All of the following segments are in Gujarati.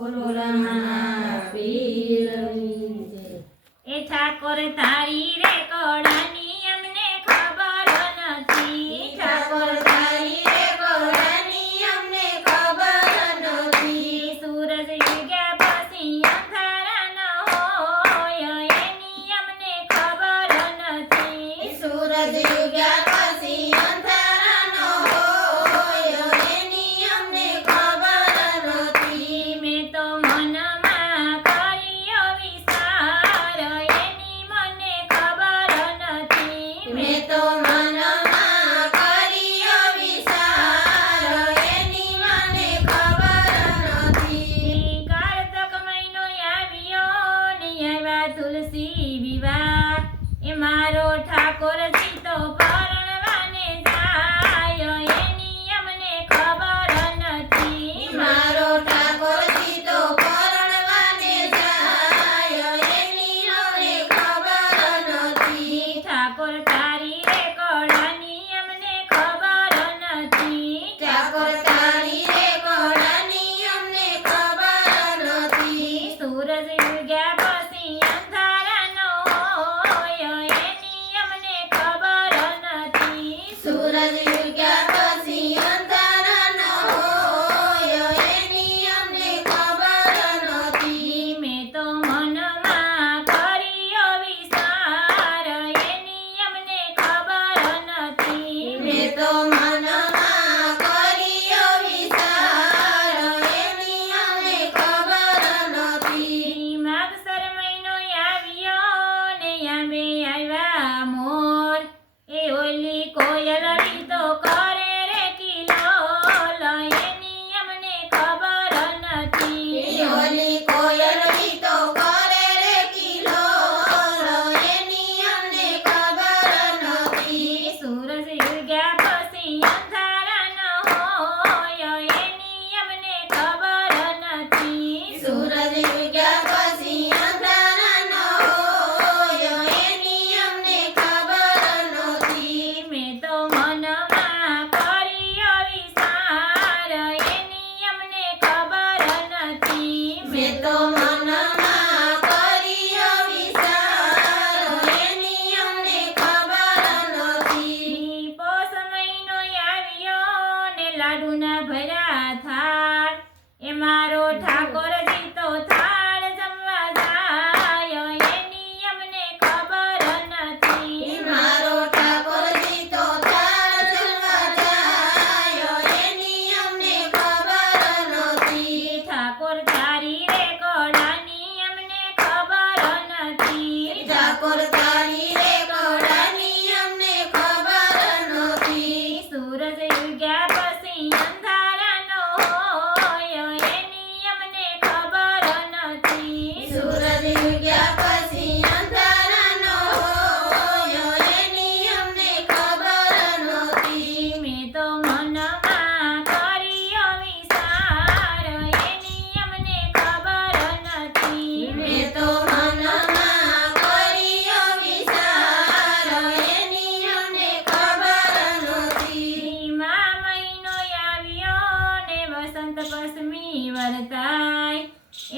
પુરાણા પીરની જય। એ ઠાકોર તારી રે કળાની અમને ખબર નથી, ઠાકોર તારી રે કળાની અમને ખબર નથી। સૂરજ ઉગ્યા પછી અંધારા ન હોય એની અમને ખબર નથી, સૂરજ ઉગ્યા પછી અંધારા ન હોય એની અમને ખબર નથી। મેં તો મનમાં કર્યો વિચાર એની મને ખબર નથી, મેં તો મનમાં કર્યો વિચાર એની મને ખબર નથી। કારતક મહિનો આવ્યો ને આવ્યા તુલસી વિવાહ, એ મારો ઠાકોરજી તો પરણવાને જાય એની અમને ખબર નથી, મારો ઠાકોરજી તો પરણવાને જાય એની અમને ખબર નથી। ઠાકોર તારી રે કળાની અમને ખબર નથી, ઠાકોર તારી રે કળાની અમને ખબર નથી। સૂરજ ઉગ્યા પછી અંધારા ન હોય એની અમને ખબર નથી, સૂરજ ઉગ્યા પછી અંધારા ન હોય એની અમને ખબર નથી। મેં તો મનમાં કર્યો વિચાર એની અમને ખબર નથી, મેં તો મનમાં કર્યો વિચાર એની અમને ખબર નથી। માગસર મહિનો આવ્યો ને આંબે આવ્યા મોર, એ ઓલી કોયલડી તો કરે રે કિલોલ એની અમને ખબર નથી, ઓલી કોયલડી તો કરે રે કિલોલ એની અમને ખબર નથી। સૂરજ ઉગ્યા પછી અંધારા ન હોય એની અમને ખબર નથી, સૂરજ ઉગ્યા પછી અંધારા ન હોય એની અમને ખબર નથી। મેં તો મનમાં કર્યો વિચાર એની અમને ખબર નથી, મેં તો મનમાં કર્યો વિચાર એની અમને ખબર નથી। પોષ મહિનો આવ્યો ને લાડુના ભર્યા થાળ, એ મારો ઠાકોરજી તો થાળ જમવા જાય એની અમને ખબર નથી, મારો ઠાકોરજી તો થાળ જમવા જાય એની અમને ખબર નથી। ઠાકોર તારી રે કળાની અમને ખબર નથી, ઠાકોર તારી રે કળાની અમને ખબર નથી। સૂરજ ઉગ્યા પછી અંધારા ન હોય એની અમને ખબર નથી, સૂરજ ઉગ્યા પછી અંધારા ન હોય એની અમને ખબર નથી। મેં તો મનમાં કર્યો વિચાર એની અમને ખબર નથી, મેં તો મનમાં કર્યો વિચાર એની અમને ખબર નથી। મા મહિનો આવ્યો ને વસંત પશ્ચિમી વરતાય,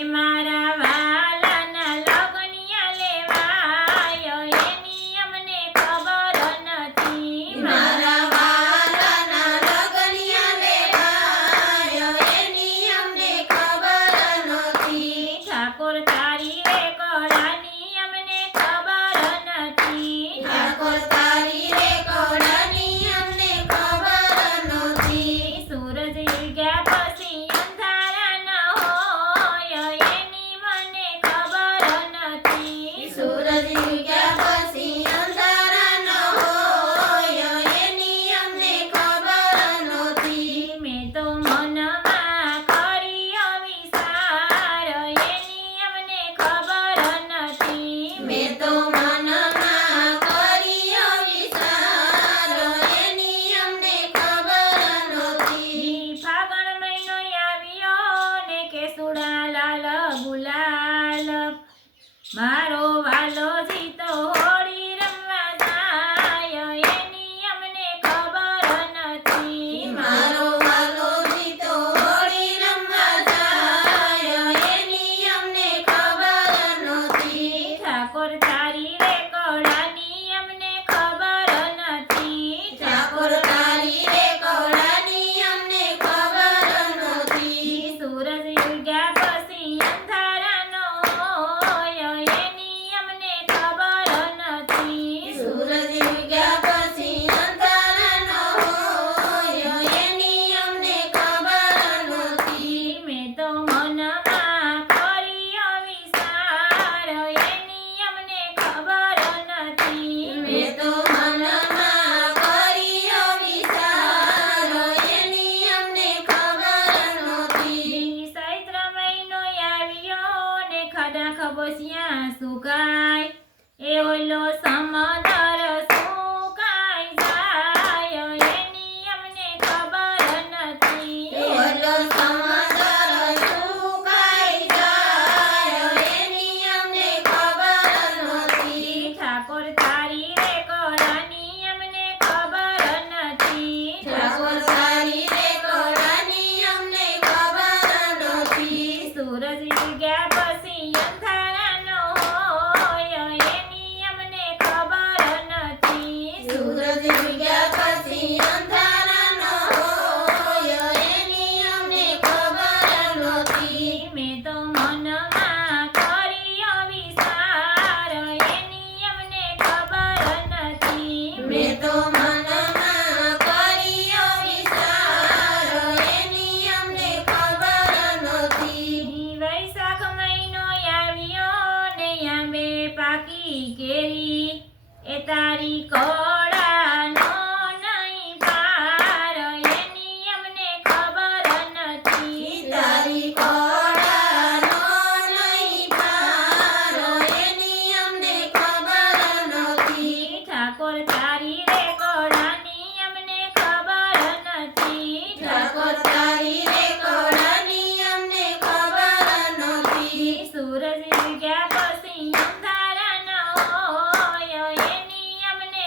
એ મારા વાલાના લગનિયા લેવાય એની અમને ખબર નથી, મારા વાલાના લગનિયા લેવાય એની અમને ખબર નથી। ઠાકોર તારી રે કળાની અમને ખબર નથી, ઠાકોર તારી રે કળાની અમને ખબર નથી। સૂરજ ઉગ્યા પછી અંધારા ન હોય એની મને ખબર નથી, સૂરજ ઉગ્યા પછી અંધારા ન હોય એની અમને ખબર નથી। મેં તો મનમાં કર્યો વિચાર એની અમને ખબર નથી, મેં તો મનમાં કર્યો વિચાર એની અમને ખબર નથી। ફાગણ મહિનો આવ્યો ને કેસુડા લાલ ગુલાલ, મારો વાલો જીતો હોળી રમવા જાય એની અમને ખબર નથી, મારો વાલો જીતો હોળી રમવા જાય તપસ્યા સુકાય એ ઓલો સમદર સુકાઈ જાય એની અમને ખબર નથી ઓલો સમદર સુકાઈ જાય એની અમને ખબર નથી ઠાકોર તારી રે કળાની અમને ખબર નથી ઠાકોર તારી રે કળાની અમને ખબર નથી સૂરજ ઉગ્યા પછી અંધારાનો હોય એની અમને ખબર નથી સૂરજ ઉગ્યા પછી અંધારાનો હોય એની અમને ખબર નથી મેં તો મનમાં કર્યો વિચાર એની અમને ખબર નથી મેં તો મનમાં કર્યો વિચાર એની અમને ખબર નથી વૈશાખ મહિનો આવ્યો ને આંબે પાકી કેરી એ તારી કળાનો નહીં પાર એની અમને ખબર નથી તારી કળાનો નહીં પાર એની અમને ખબર નથી ઠાકોર તારી રે કળાની અમને ખબર નથી ઠાકોર તારી રે કળાની અમને ખબર નથી સૂરજ ઉગ્યા પછી અંધારા ન હોય એની અમને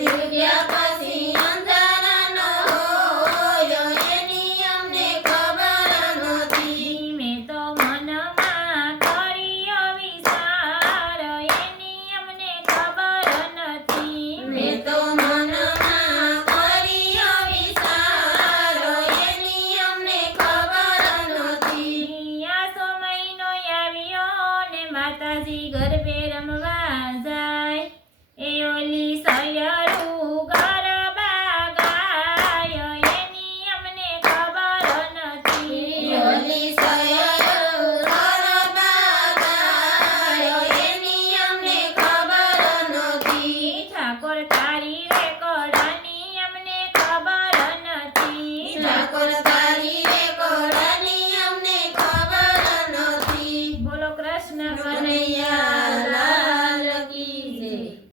નથી રૂપિયા